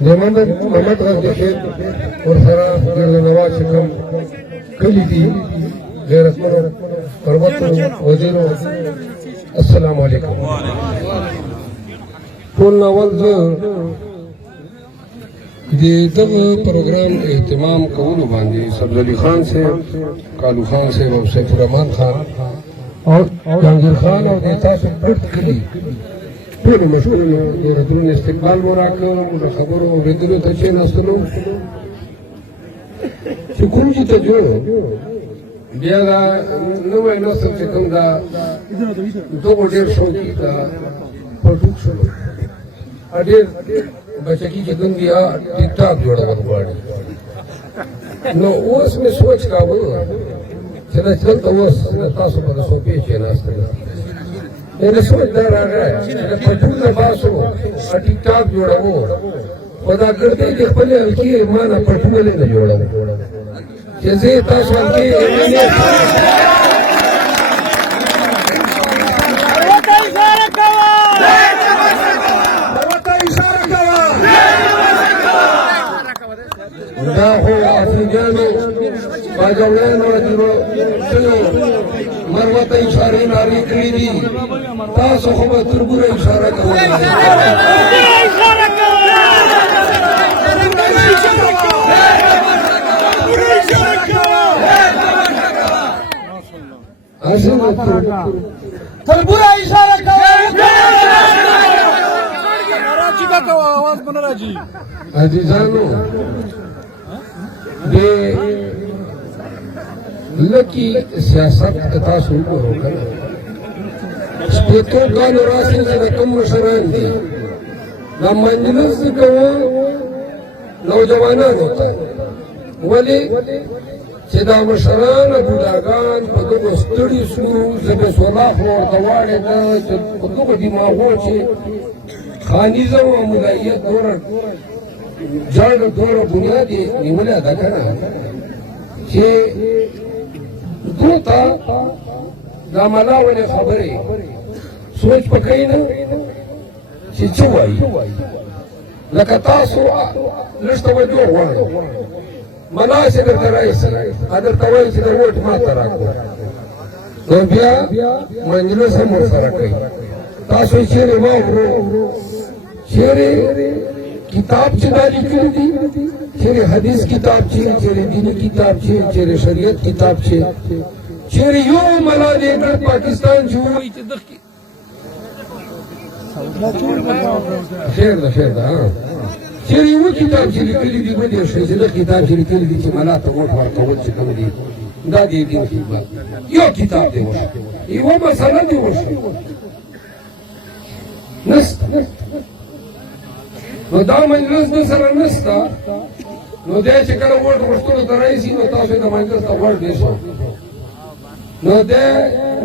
زمانه محمد غزي خيل ورسره ګرد نواز شکم کلی دي غیرتمنو قربتو وزیرو السلام علیکم ټول ناول زه د دغه پروګرام اهتمام کولو باندې سبزعلي خان صاحب کالو خان صاحب او سیف الرحمن خان او جهانگیر خان او د تاسو ګډ کلی ټولو مشکورینو د راتلونکي استقبال مو راکړ د خبرو اورېدلو ته کېناستلو چې کوم چې ته جوړ بیا دا نوی نسل چې کوم دا دغو ډېر شوقي دا پټوک شول ډېر بچکی چې کوم بیا ټیک ټاک جوړول غواړي نو اوس مې سوچ کاوه چې دا دلته اوس تاسو په د صوفې کېناستل د سوچ دا راغی چې د پټوک نه باسو ټیک ټاک جوړوو خو دا ګردې چې خپلې هلکې ما نه پټوک نه جوړوي چې زه تاسو هلکې دا خو افریقیانو باجوړیانو مروه ته اشارې نارې کړې دي تاسو خو به تربوره اشاره کوئ تربوره اشاره کوئ عزیزانو د لکي سیاست تاسو وګورئ کنه شپېتو کالو راسي چې د کوم مشران دي دا مجلس کوو نوجوانانو ته ولې چې دا مشران بوډاګان په دغو ستړي شو زه به سولاخ ورته واړېده چې په دغو دماغو چې خانیزم او ملایت دوره جړ دوره بنیاد یې نیولې ده که نه چې دو ته دا ملاولې خبرې سوچ په کوي نه چې څه وایي لکه تاسو لږ توجه غواړئ ملا چې درته راشي درته وایي چې د ووټ ما ته راکړه نو بیا مجلس هم ورسره کوي تاسو چیرې واورو چیرې کتاب چې دا لیکلي دي چیرې حدیث کتاب چې چیرې دیني کتاب چې چیرې شریعت کتاب چې چیرې یو ملا دې ګډ پاکستان چې وایي چې دغه خیر ده خیر ده چیرې یو کتاب چې لیکلي دي به دې شي چې دغه کتاب چې لیکلي دي چې ملا ته ووټ ورکول چې کوم دي دا دې دین خدمت یو کتاب دې وشي یوه مسله دې وشي نسته نو دا مجلس د سره نسته نو دی چې کله ووټ غوښتلو ته راشي نو تاسو د مجلس ته غوږ نیسئ نو دی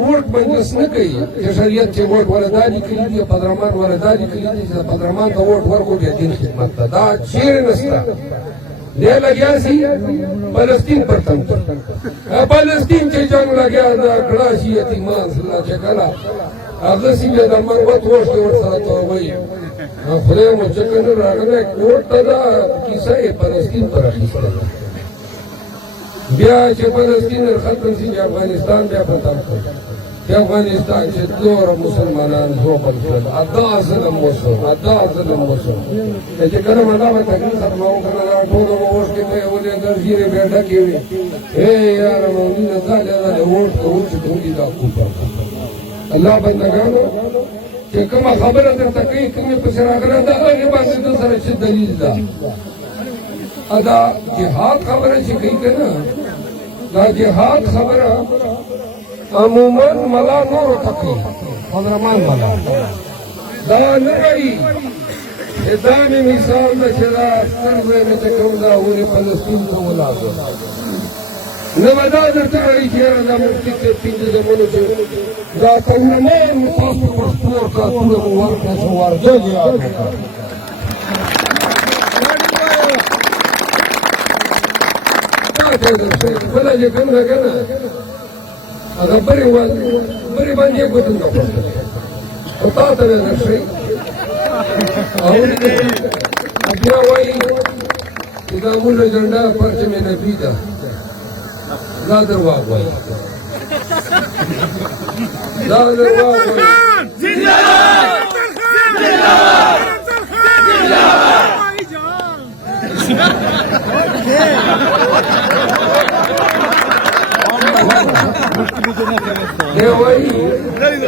ووټ مجلس نه کوي چې شریعت چې ووټ وله دا لیکلي دي پدرمان وله دا لیکلي دي چې پدرمان ته ووټ ورکړو بیا دین خدمت ته دا چیرې نسته دی لګیا سي فلسطین پر تم فلسطین چې جنګ لګیا دا کړه شي یتیمان سره چې کله هغه سیمې د مروت وشتې ورسره ته وایي خدای مو چې کنه راغلی کوټ ته دا کیسه یې فلسطین پر اخیسته ده بیا چې فلسطین ختم شي چې افغانستان بیا ختم کړ چې افغانستان چې دوره مسلمانان ځوبل کړل ادا ظلم وشو ادا ظلم وشو چې کله مدا به تکلیف ختمه وکړه دا ټولو به اوښکې به یې ولېږل ږیرې به یې ډکې وې یاره مولونه دا دا ووټ کوو چې ټولې دا کوپر الله بندګانو چې کومه خبره درته کوي کومې پسې راغله د هغې باندې ده سره چې دلیل ده دا جهاد خبره چې کوي که نه دا جهاد خبره عموما ملا نورو ته کوي قدرمان ملا دا نه وایي دا مې مثال ده چې دا ستر ځای مې چې کوم دا ولې فلسطین ته ولاړ نه به دا درته وایي چې یاره دا مفتي صاحب پنځه زمانو چې دا قهرمان تاسو پښتو کارتونه مو ورکړه چې ورځه جهاد وکړه بله چې کوم ده که نه هغه برې باندې یې ګوتونه خوښه خو تا ته به درشئ او بیا وایي چې دا موږ جنډه پرچم نبي ده دا درواغ وایي دا درواغ وایي دی وایي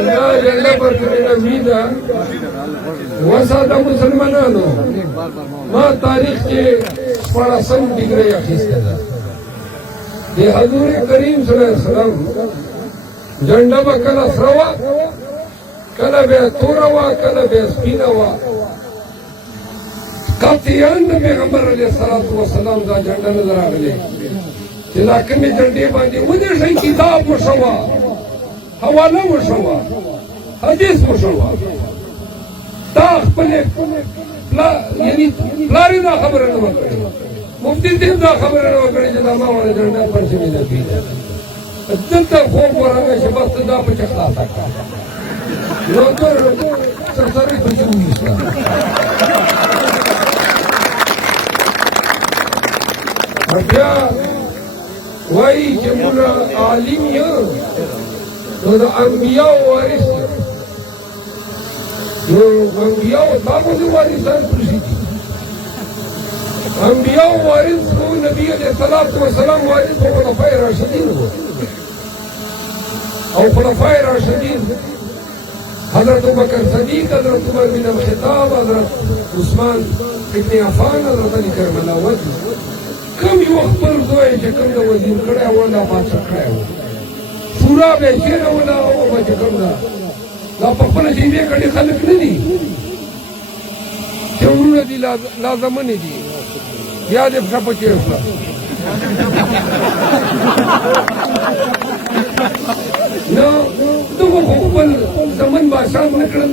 دا جنډه پرچم نبي ده وساده مسلمانانو ما تاریخ کې 14 ډیګري اخیسته ده د حضور کریم صلی الله علیه وسلم جنډه به کله سره وه کله به یې توره وه کله به یې سپینه وه قطعاً د پیغمبر علیه الصلاة وسلام دا جنډه نه ده راغلې چې دا کومې جنډې باندې ودېږئ کتاب وشوه حواله وشوه حدیث وشوه دا خپلې یعنې پلار یې دا خبره نه وه کړې مفتي صاحب دا خبره نه وه کړې چې دا ما والا جنډه پرچم نبي ده دلته خوب ورغی چې بس ته دا پکې خلاصه کړه نو نور سرسرۍ پسې وویسته بیا وایي چې موږ عالم یو نو د انبیاو وارث یو نو انبیاو تا باندې وارثان پرشي دي انبیاو وارث خو نبي علیه الصلاة وسلام وارث خو خلفای راشدین وو او خلفای راشدین حضرت ابوبکر صدیق حضرت عمر بن الخطاب حضرت عثمان ابن عفان حضرت علی کرم الله وجهه کم یو خپل زوی چې کوم د وزیر کړی و دا بادشاه کړی و شورا به یې کېنوله او به چې کوم ده دا په خپله چې یې کړي خلک نه دي چې ورونه دي لازمنې دي بیا دې پښه په چیر کړه نو دغه خو خپل زمن بادشاه نه کړل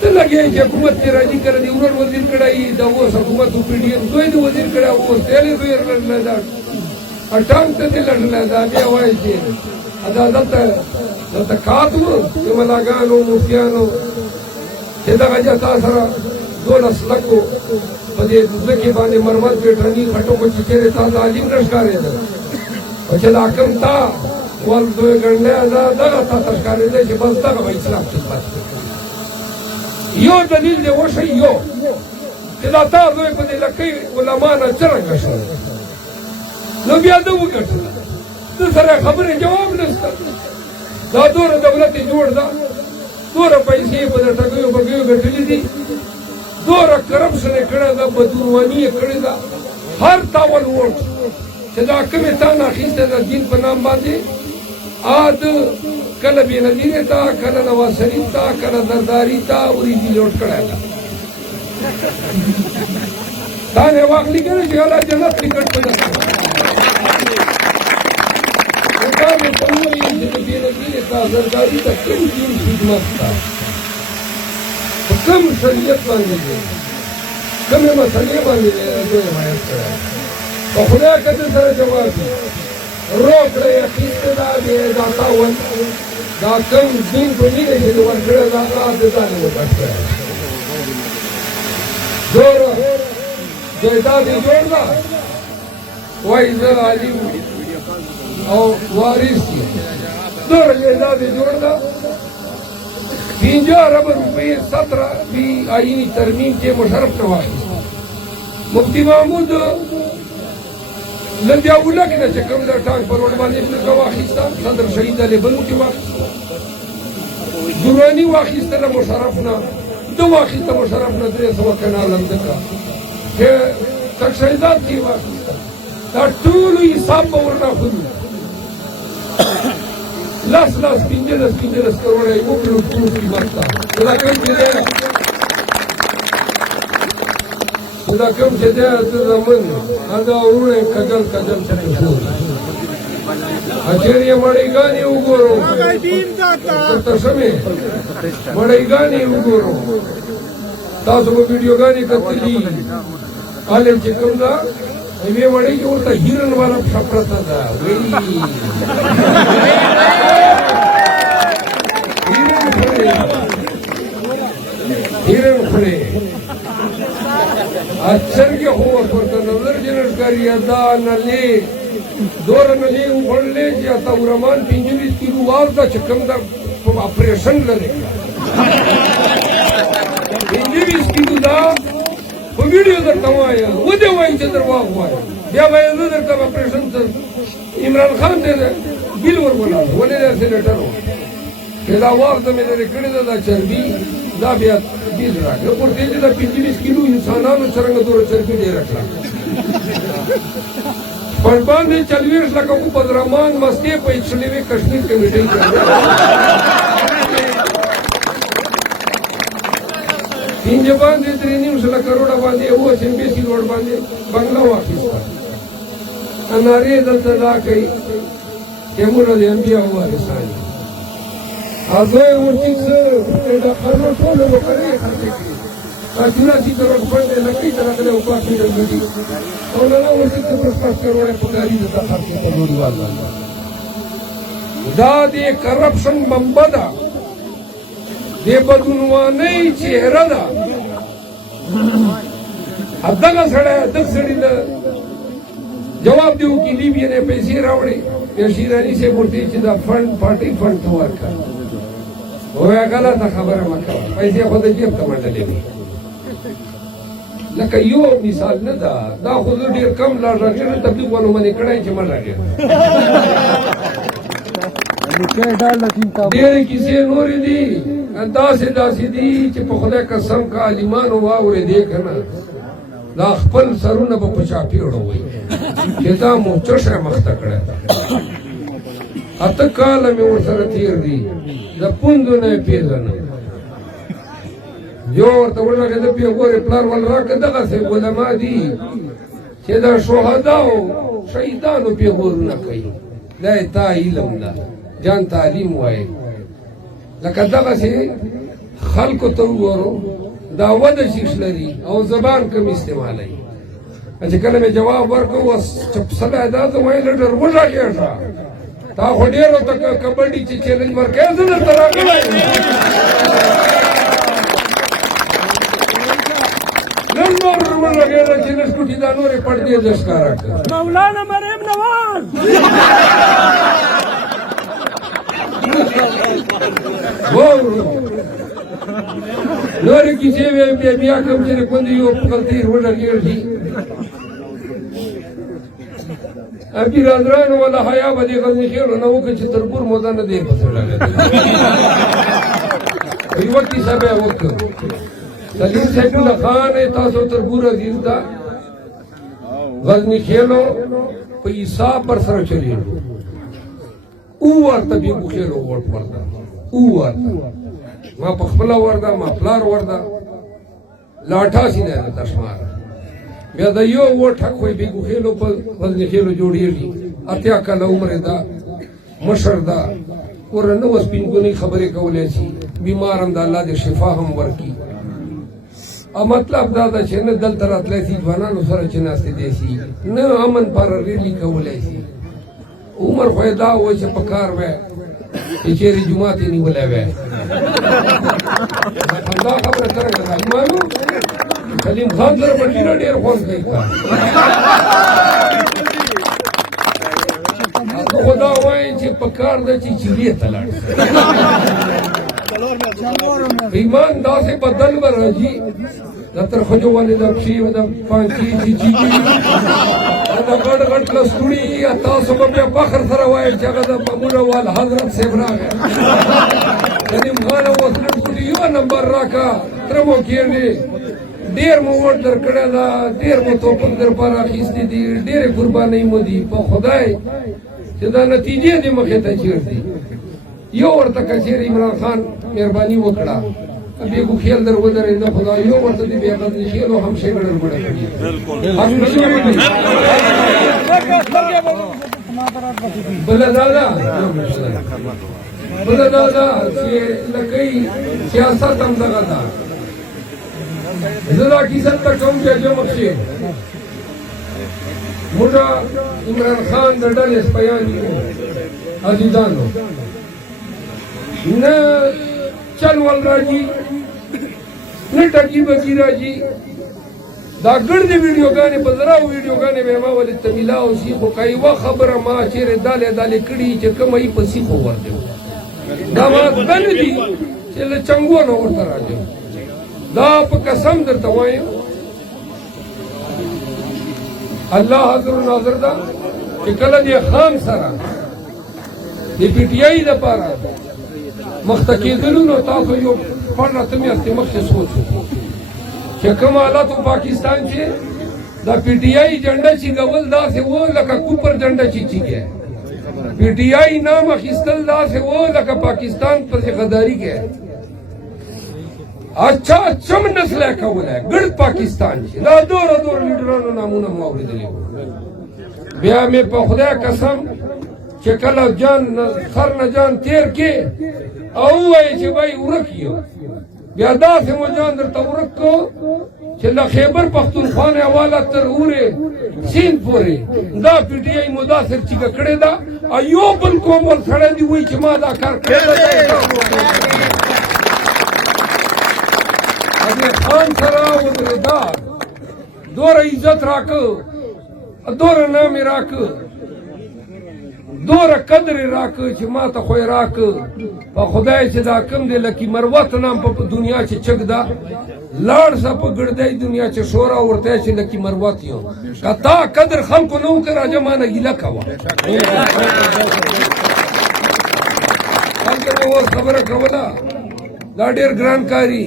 ته لګیا چې حکومت کې راځي کړه دې ورور وزیر کړی د اوس حکومت او پی ډي ایم دوی د وزیر کړی اوس تیلې دوی لړلی ده اټانګ ته دې لړلی ده بیا وایي چې دا دلته کات وو چې ملاګانو مفتیانو چې دغه جتا سره 12 لکو په دې ځمکې باندې مرمت پیټرني خټو کو چې چېرې تا تعلیم نه ښکارېده او چې دا کوم تا ول دوی ګڼلی دا دغه تا ته ښکارېده چې بس دغه به اسلام خدمت کوي یو دلیل دی وشئ یو چې دا تا دوی په دې لکۍ علما نه څرنګه شول نو بیا ده وګټله ده سره خبرې جواب نشته دا دوره دولت یې جوړ ده دوره پیسې په د ټګیو بګیو ګټلي دي دوره کرپشن یې کړی ده بدعنواني یې کړې ده هر تاول ووټ چې دا کومې تا نه اخیستی ده دین په نام باندې کله بېنظیرې ته کله نواز شریف ته کله زرداري ته وریجې لوټ کړی ده تا نه واخلي که نه چې الله جنت ټکټ پیدا کړي دا مې ته ووایي چې د بېنظیرې ته زرداري ته کوم دین خدمت ته په کوم شریعت باندې دی کومې مسلې باندې دوی حمایت کړی په خدای که دې سره جواب وي روکړه یې اخیستې ده بیا دا تا ول دا کوم دین په مینه چې دې ورکړی ده هغه د ځان یې وکړ کړی دوره جایداد یې جوړ ده وایي زه عالم او وارث یم دوره جایداد یې جوړ ده 50 ارب روپۍ 17 بي آئینی ترمیم کې مشرف نه واخیست مفتی محمود نن بیا ولګ نه چې کوم د ټانک په روډ باندې پرېکړه واخیسته صدر شهید علي بنو کې واخیسته دراني واخیستله مشرف نه ده واخیسته مشرف نه 300 کناله ځمکه چې تکشهیدات کې واخیسته دا ټولو حساب به ورناخلو 10 15 کروڑه یې وکړو ټول قیمت ته دا کوم چې دی دا کوم چې دی ته زمون دا وروڼه کجل چټه شو اچھر یې مړیګانې وګورو درته شمې مړیګانې وګورو تاسو په ویډیوګانې کتلي هلې چې کوم ده یوې مړۍ کې ورته هیرن والا پښه پرته ده هیرن خورې اچر کې هو ورته نظر جنس کاری ادا نلې دور نلې وړلې چې تاسو رمان 25 کیلو واز دا چکم دا اپریشن لري 25 کیلو دا په ویډیو درته وایم و دې وایم چې درواغ وایم بیا وایم زه درته اپریشن ته عمران خان دې بیل ورغلا ولې دې سېنټر چې دا واغ ته مې لري کړی دا چربي دا بیا بیل راکړه ورته دې دا 25 کیلو انسانانو څنګه دوره چربي ډېر راکړه پر باندې 40 لکه کو پدرمان مستی په اچلې کشمیر کې میټینګ کړه اینجا باندې 3.5 کروڑ باندې او چې به سي روډ باندې بنگلا واخیستا اناري دلته لا کوي یمور دې انبیا وارثان ازه ورته څه دا خرنو ټول وکړي خرڅ کړي اجازه چې کروڑ باندې لکې ترغله او پاتې دي او نه ورته څه پرسپاس کروڑ په کاری د خرڅ په ډول والله دا دې کرپشن بمبدا دې بدونوانه چهره ده ادغه سړی له جواب دیو کې لیبیا نه پیسې راوړي یا شیرانی سے ورته چې دا فند پارټي فند ورکړه وای غلطه خبره مکه پیسې خو دې جیب ته منډلې دي لکه یو مثال نه دا خو ډېر کم لا راځي تبلیغ ونه منې کړای چې مړ راځي ډېرې کیسې نورې دي داسې دي چې په خدای قسم کا عالمانو واورې دی که نه دا خپل سرونه به په چاپېړو وایي چې دا مو څه شی مخته کړی ده 8 کاله مې ورسره تېر دي د پوندو نه یې پېژنم یو ورته ولګېده بیا ګورې پلار ول راکړه دغسې علما دي چې د شهداو شهیدانو پېغورونه کوي دا یې تا علم ده جان تعلیم وایي لکه دغسې خلکو ته وګورو دا وده شیش لري او زبان کم استعمالوي چې کله مې جواب ورکړو چپ سلی دا ته وایي لډر وژغېږه تا خو ډېر ورته کبډي چې چیلنج ورکوې زه درته راغلی نن نور وژغېږه چې لږ ټوټې دا نورې پړدې زه ښکاره کړه مولانا مریم نواز نورې کیسې بیا کوم چې د کندې یو غلطۍ وژغېږي پیرانرانو والا حیا به دې غزني خیلو نه وکړه چې تربور موده نه دی پسې لګېدلی یوه کیسه به یې وکړه سلیم صاحب الله خان تاسو تربور عزیز ده غزني خیلو په حساب پر سره چلېږو او ورته بیګو خیلو ووټ ورته او ورته ما په خپله ورده ما پلار ورده له 88 نه ده شماره بیا د یو ووټ حق خو یې بیګو خیلو په غزني خیلو جوړېږي 80 کاله عمر یې ده مشر ده ورنه نه اوس سپینګونۍ خبرې کولی شي بیمار هم د الله دې شفا هم ورکړي مطلب دا ده چې نه دلته راتلی شي ځوانانو سره چې ناستې دی شي نه امن پر ریلي کولی شي عمر خو یې دا و چې په کار وی چې چېرې جومات یې نیولی وی همدا خبره څرنګه ده ایمانو سلیم خان سره به ډېر خوند کوي خو دا وایي چې په کار ده چې چیرې ته لاړ ایمان داسې بدل به راځي د ترخجو والې د پښې د پانچې چیچیږي د غټ غټ لستوڼي تاسو به بیا فخر سره وایئ چې هغه د مامونه وال حضرت صاحب راغی سلیم خان اوس لټکوټي یو نمبر راکړه تره مو کېږدې ډېر مو ووټ درکړی ده ډېر مو توپک در پاره اخیستې دي ډېرې قربانۍ مو دي په خدای چې دا نتیجې دې مخې ته چېږدي یو ورته که چېرې عمران خان مهرباني وکړه بیګو خیل در ودرېده خو دا یو ورته دې بیا غزني خیلو هم شی ګډوډه کړي بله دا ده چې لکۍ سیاست هم دغه ده زه دا کیسه ته کوم چې جمع شي موږ عمران خان د ډلې سپیان یو عزیزانو نه چل ول راځي نه ټکی بکی راځي دا ګرځي ویډیوګانې په زراو ویډیوګانې به ما ولې تمیلا او سیخو کوي وا خبره ما چیرې دالې دالې کړي چې کومه یې په سیخو ورته دا ما بل دي چې له چنګو نه ورته راځي دا په قسم درته وایم الله حاضر ناظر دا چې کله دې خام سره د پی ټی آی لپاره مخته کېدلو نو تاسو یو پړه ته میاشتې مخکې سوچ چې کوم حالات پاکستان کې دا پی ټی آی جنډه چې ګول داسې و لکه کوپر جنډه چې چیږي پی ټی آی نام اخیستل داسې و لکه پاکستان پر غداری کې اچھا چم نسل کوله ګرد پاکستان چې دا دور لیډرانو نامونه مو اورېدلي بیا مې په خدای قسم چې کله جان خر نه جان تیر کې او وایي چې وای ورک یو بیا داسې مو جان درته ورک کو چې له خیبر پښتونخوا نه حواله تر اورې سیند پورې دا پی ټی آی مداثر چې کړې ده ایو بل کوم ول سړی دی وایي چې ما دا کار کړی دی خان سره ودرېدا دوره عزت راکه دوره نام راکه دوره قدر راکه چې ما ته خو راکه په خدای چې دا کم دی لکه مروت نام په دنیا چې چک دا لاړ سه په ګړدی دنیا چې شورا ورته چې لکه مروت یو کتا قدر خلکو نو کرا جمانه ګیله کوا خلکو نو خبره کوله دا ډېر ګران کاری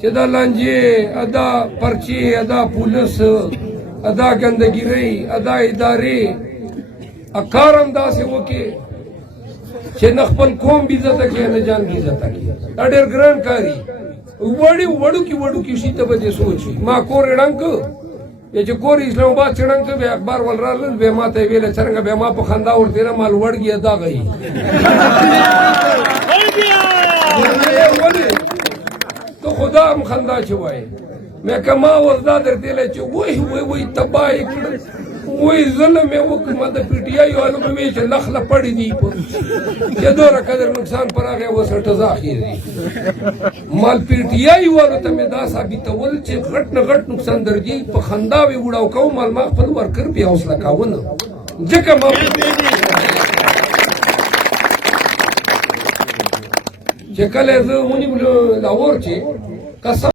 چې دا لانجې ادا پرچې ادا پولیس ادا ګندګیرۍ ادا ادارې اکارم داسې وکړي چې نه خپل قوم بې عزته کړي نه جان بې عزته کړي دا ډېر ګران کاري وړوکي شي ته به دې سوچي ما کور یې ړنګ که یا چې کور اسلام آباد چې ړنګ که بیا اخبار ول رالل بیا ما ته یې ویله څرنګه بیا ما په خندا ورتېره مال وړګي ادا غوي ولې تو خدا هم خندا چې وایي مې که ما اوس دا درتېلی چې وای تباه یې کړه وای ظلم یې وکړ ما د پی ټي آی والو به وایي چې لخله پړې دي چې دوره قدر نقصان پر هغې اوس ټزا خېږي مال پی ټي آی والو ته مې دا ثابتول چې غټ نه غټ نقصان درځي په خندا وې وړاو کوم مال ما خپل ورکر بیا حوصله کاوه نه ځکه ما چې کله زه ونیولو لاهور چې قسم